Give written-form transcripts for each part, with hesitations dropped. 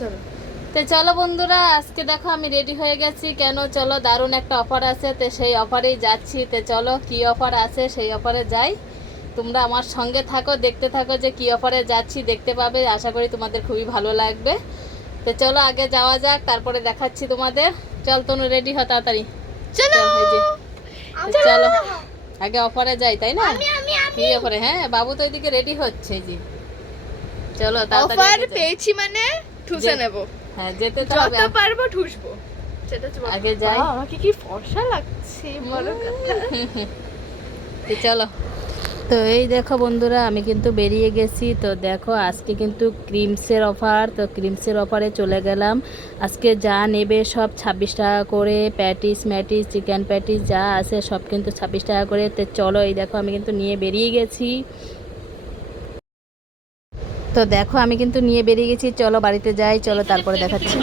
চলো। তো চলো বন্ধুরা, আজকে দেখো আমি রেডি হয়ে গেছি। কেন? চলো, দারুণ একটা অফার আছে, তো সেই অফারেই যাচ্ছি। তো চলো, কি অফার আছে সেই অফারে যাই। তোমরা আমার সঙ্গে থাকো, দেখতে থাকো যে কি অফারে যাচ্ছি, দেখতে পাবে। আশা করি তোমাদের খুবই ভালো লাগবে। তো চলো আগে যাওয়া যাক, তারপরে দেখাচ্ছি তোমাদের। চল তনু, রেডি হ তাড়াতাড়ি। চলো চল, এই যে। তো চলো আগে অফারে যাই, তাই না? কি অফারে? হ্যাঁ, বাবু তো এদিকে রেডি হচ্ছে, এই যে। চলো তাড়াতাড়ি অফার আগে যাই। পেয়েছি মানে ঠুসে নেব, হ্যাঁ, যেতে তো হবে। যত পারবো ঠুসবো। সেটা হচ্ছে আগে যাই। বাহ, আমাকে কি ফর্সা লাগছে, বড় কথা। তো চলো। তো এই দেখো বন্ধুরা, আমি কিন্তু বেরিয়ে গেছি। তো দেখো, আজকে কিন্তু ক্রিমসের অফার। তো ক্রিমসের অফারে চলে গেলাম। আজকে যা নেবে সব 26 টাকা করে। প্যাটিস ম্যাটিস, চিকেন প্যাটিস যা আছে সব কিন্তু 26 টাকা করে। তো চলো, এই দেখো আমি কিন্তু নিয়ে বেরিয়ে গেছি। তো দেখো আমি কিন্তু নিয়ে বেরিয়ে গেছি। চলো বাড়িতে যাই, চলো তারপরে দেখাচ্ছি।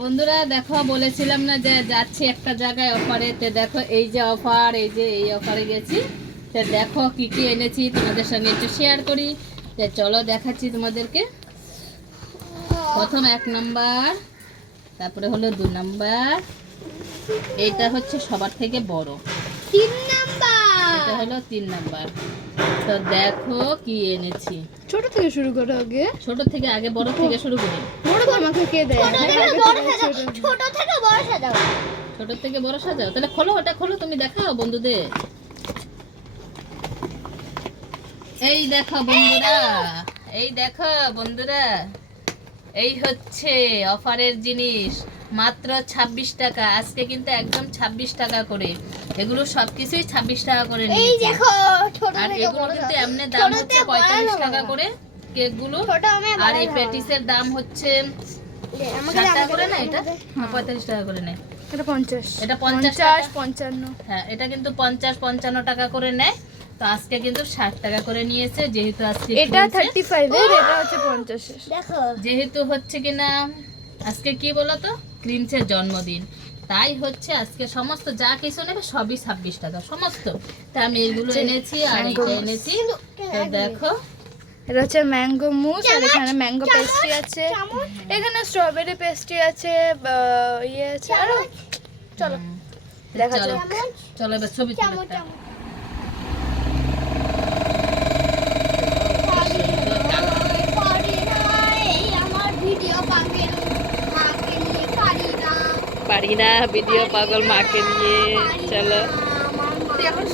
বন্ধুরা দেখো, বলেছিলাম না যে যাচ্ছি একটা জায়গায় অফারে। তো দেখো এই যে অফার, এই যে এই অফারে গেছি। তো দেখো কি কি এনেছি তোমাদের সঙ্গে একটু শেয়ার করি। তো চলো দেখাচ্ছি তোমাদেরকে। প্রথম 1 নাম্বার, তারপরে হলো 2 নাম্বার, এইটা হচ্ছে সবার থেকে বড়। 3 নাম্বার, এটা হলো 3 নাম্বার। তো দেখো কি এনেছি। ছোট থেকে শুরু করো আগে। ছোট থেকে আগে বড় থেকে শুরু করি। বড় তো আমাকে কে দেয়? ছোট থেকে বড় সাজাও, ছোট থেকে বড় সাজাও। ছোট থেকে বড় সাজাও। তাহলে খোলো, ওটা খোলো, তুমি দেখাও বন্ধুদের। এই দেখো বন্ধুরা, এই দেখো বন্ধুরা, এই হচ্ছে অফারের জিনিস। মাত্র 26 টাকা। আজকে কিন্তু একদম 26 টাকা করে। এগুলো সবকিছুই 26 টাকা করে এই নিয়েছি। দেখো, ছোট আর থেকে এগুলো বড় কিন্তু সাজাও। এমনি দাম হচ্ছে ছোটতে বড় 45 টাকা সাজাও। করে কেকগুলো। ছোট আমি আর এই প্যাটিসের দাম হচ্ছে 60 টাকা করে না, এটা 45 টাকা করে নেয়। এটা 50, এটা 50 টাকা। 55। হ্যাঁ, এটা কিন্তু 50-55 টাকা করে নেয়। তো আজকে কিন্তু 60 টাকা করে নিয়েছে, যেহেতু আজকে এটা কিনছে। 35 এর, এটা হচ্ছে 50 এর। দেখো, যেহেতু হচ্ছে কিনা আজকে কি বলতো, ক্রিমসের জন্মদিন, তাই হচ্ছে আজকে সমস্ত যা কিছু নেবে সবই 26 টাকা সমস্ত। তা আমি এগুলো এনেছি আর Mango এটা mousse। এনেছি। তো দেখো, এটা হচ্ছে ম্যাঙ্গো মুস, আর এখানে ম্যাঙ্গো পেস্ট্রি আছে, এখানে স্ট্রবেরি পেস্ট্রি আছে, ইয়ে আছে আরো। চলো হুম, দেখা চলো যাক। চলো এবার ছবি তুলে চামচ একটা। চামচ। পারি না, এই আমার ভিডিও পাগল মাকে নিয়ে পারি না। পারি না, ভিডিও পাগল মাকে নিয়ে। চলো। আমার মা এখন